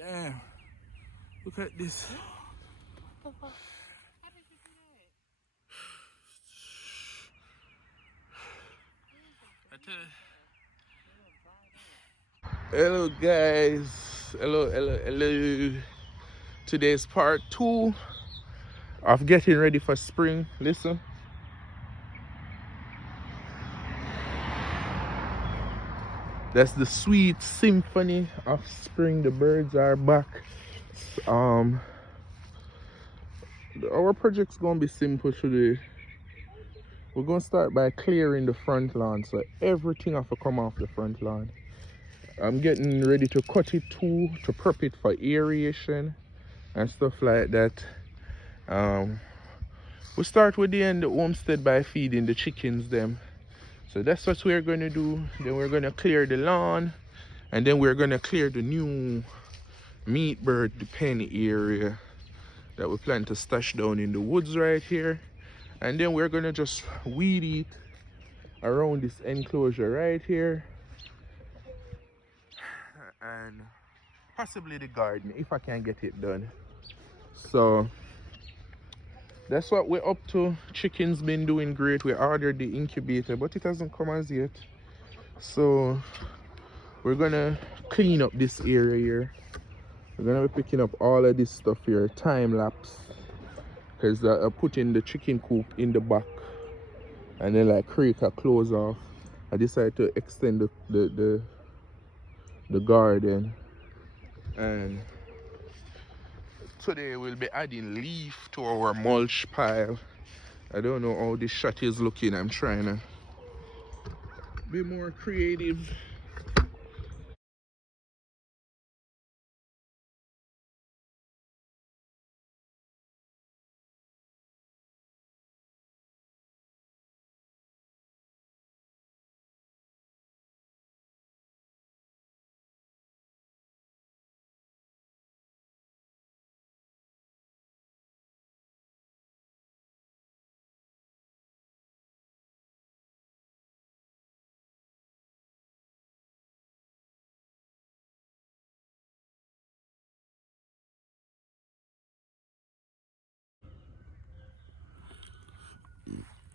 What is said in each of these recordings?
Damn. Look at this. What the fuck? How did you do that? Hello guys. Hello. Today's part 2 of getting ready for spring. Listen. That's the sweet symphony of spring. The birds are back. Um our project's gonna be simple today. We're gonna start by clearing the front lawn, so everything have to come off the front lawn. I'm getting ready to cut it too, to prep it for aeration and stuff like that. We start with the end the homestead by feeding the chickens them. So that's what we're going to do. Then we're going to clear the lawn, and then we're going to clear the new meat bird, the pen area that we plan to stash down in the woods right here. And then we're going to just weed eat around this enclosure right here, and possibly the garden if I can get it done. So that's what we're up to. Chicken's been doing great. We ordered the incubator, but it hasn't come as yet. So we're gonna clean up this area here. We're gonna be picking up all of this stuff here, time lapse, because I put in the chicken coop in the back, and then like create a close off. I decided to extend the garden, and today we'll be adding leaf to our mulch pile. I don't know how this shot is looking. I'm trying to be more creative.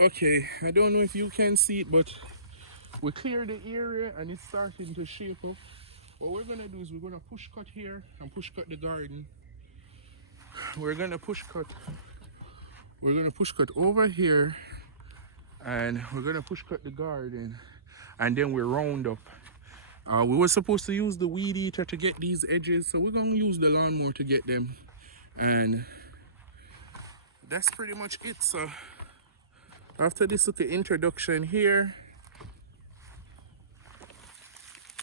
Okay, I don't know if you can see it, but we cleared the area and it's starting to shape up. What we're gonna do is we're gonna push cut here and push cut the garden. We're gonna push cut. We're gonna push cut over here, and we're gonna push cut the garden, and then we round up. We were supposed to use the weed eater to get these edges, so we're gonna use the lawnmower to get them, and that's pretty much it. So after this little introduction here,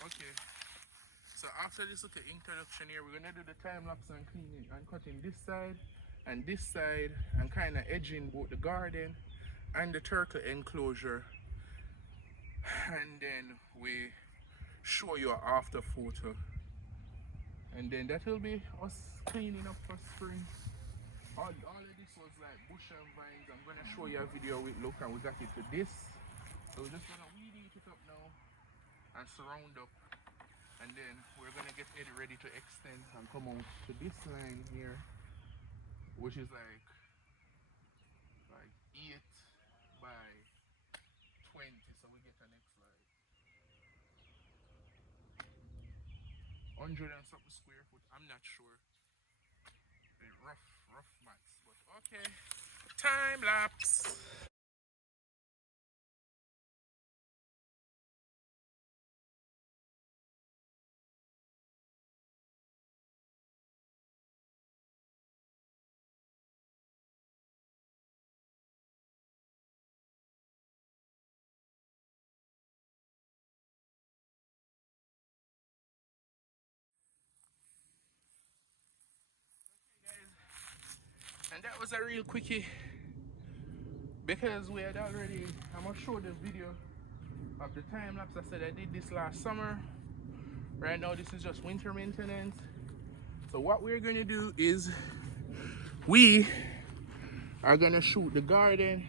okay. So after this little introduction here, we're gonna do the time lapse and cleaning and cutting this side and kind of edging both the garden and the turtle enclosure, and then we show you an after photo, and then that will be us cleaning up for spring. All of this was like bush and vines. I'm gonna show you a video with look, and we got it to this. So we're just gonna weed eat it up now and surround up, and then we're gonna get it ready to extend and come out to this line here, which is like 8 by 20. So we get the next like 100 and something square foot. I'm not sure. Rough maths, but okay. Time lapse. And that was a real quickie, because we had already, I'm gonna show the video of the time lapse. I said I did this last summer. Right now this is just winter maintenance. So what we're gonna do is we are gonna shoot the garden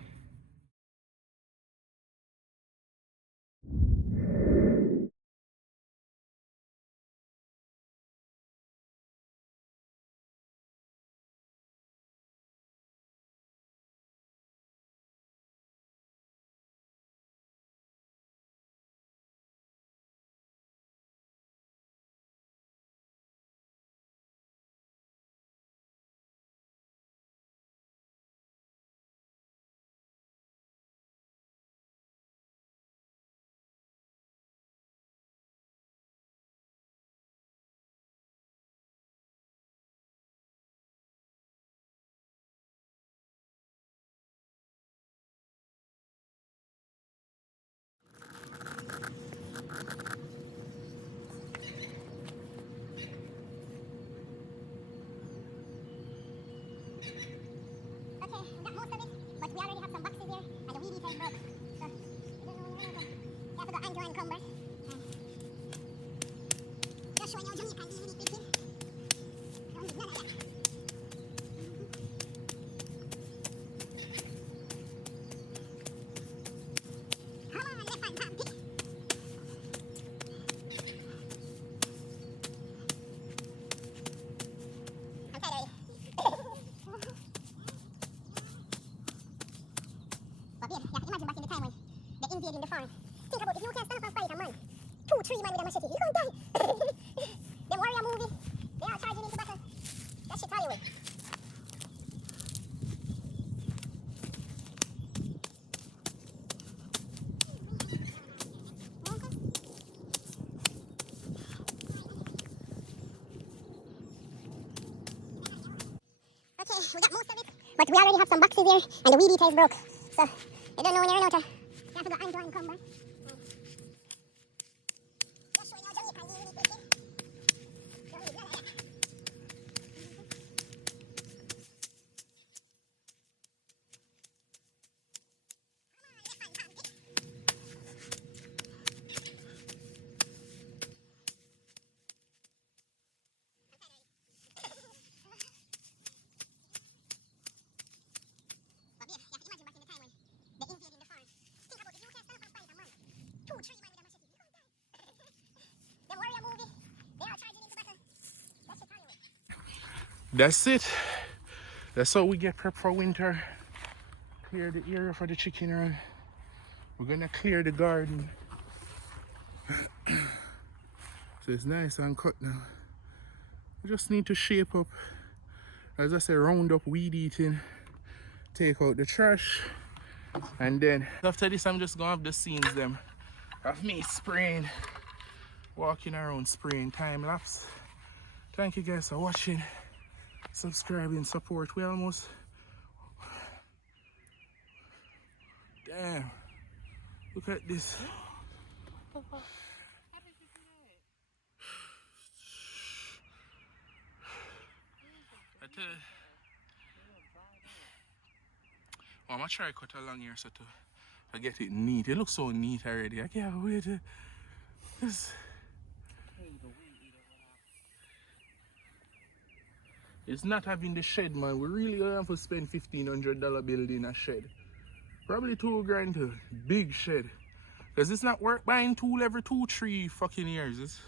see man with a machete. He gonna die. The warrior movie. They are charging into battle. That shit Hollywood. Okay, we got most of it. But we already have some boxes here, and the weed eater is broke. So, you don't know when you're in outer. You have to go and come back. Just showing you Jamaican weed eating. But yeah, you have to imagine back in the time when they invaded the farm. Think about it, you can't stand up and fight a man. 2, 3 man with a machete. You gonna die. The warrior movie. They are charging into battle. That shit Hollywood. That's it. That's how we get prep for winter. Clear the area for the chicken run. We're gonna clear the garden. So it's nice and cut now. We just need to shape up. As I say, round up weed eating. Take out the trash. And then after this, I'm just gonna have the scenes them of me spraying. Walking around spraying time lapse. Thank you guys for watching. Subscribing, support. We almost. Damn. Look at this. How did you do that? I tell you. Oh, I'm gonna try to cut along here so to get it neat. It looks so neat already. I can't wait to this. It's not having the shed, man. We really gonna have to spend $1,500 building a shed. Probably $2,000 too. Big shed. Cause it's not worth buying tool every 2-3 fucking years. It's...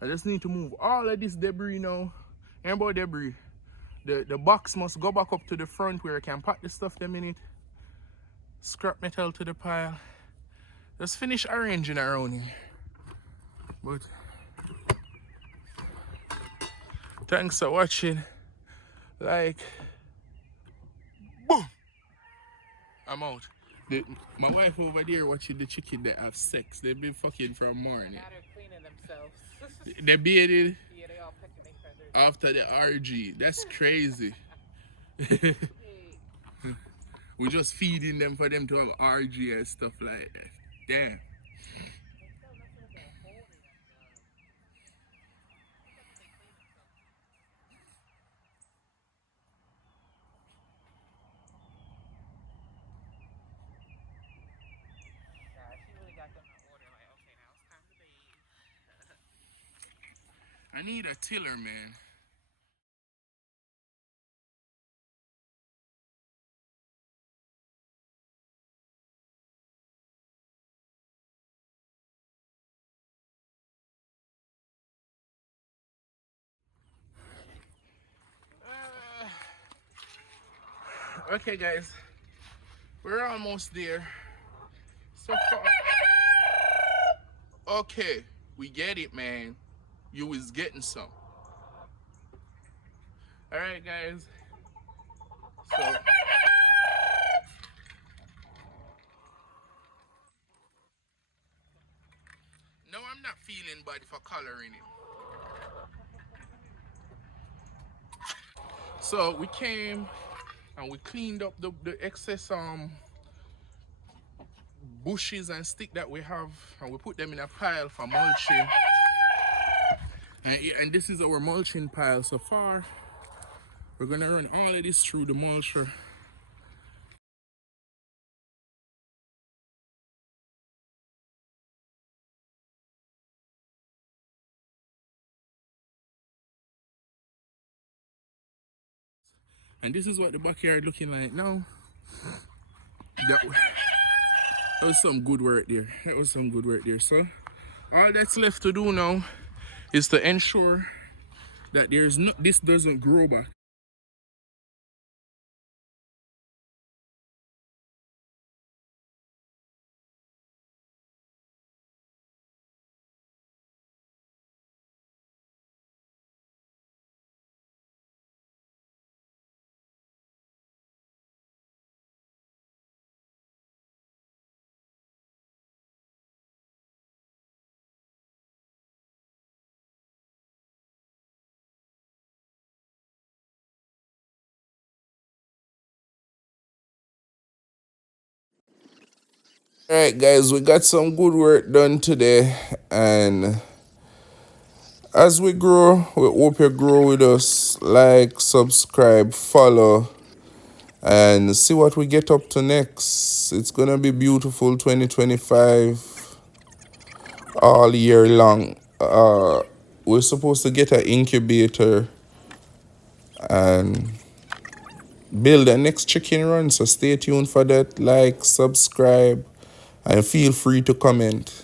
I just need to move all of this debris now. Ain't about debris. The box must go back up to the front where I can pack the stuff them in it. Scrap metal to the pile. Just finish arranging around here. But thanks for watching. Like, boom. I'm out. My wife over there watching the chicken that have sex. They've been fucking from morning. Now they're cleaning themselves. They bearded Yeah, they all picking their feathers. after the RG. That's crazy. We're just feeding them for them to have RG and stuff like that. Damn. She really got them in order. Like, okay, now it's time to bathe. I need a tiller, man. Okay, guys. We're almost there. So far. Okay, we get it, man. You is getting some. Alright, guys. So no, I'm not feeling bad for coloring him. So we came and we cleaned up the excess bushes and stick that we have, and we put them in a pile for mulching. And this is our mulching pile so far. We're gonna run all of this through the mulcher. And this is what the backyard looking like now. That was some good work there. That was some good work there. So all that's left to do now is to ensure that this doesn't grow back. Alright guys, we got some good work done today, and as we grow, we hope you grow with us. Like, subscribe, follow, and see what we get up to next. It's gonna be beautiful 2025 all year long. We're supposed to get an incubator and build the next chicken run, so stay tuned for that. Like, subscribe, and feel free to comment.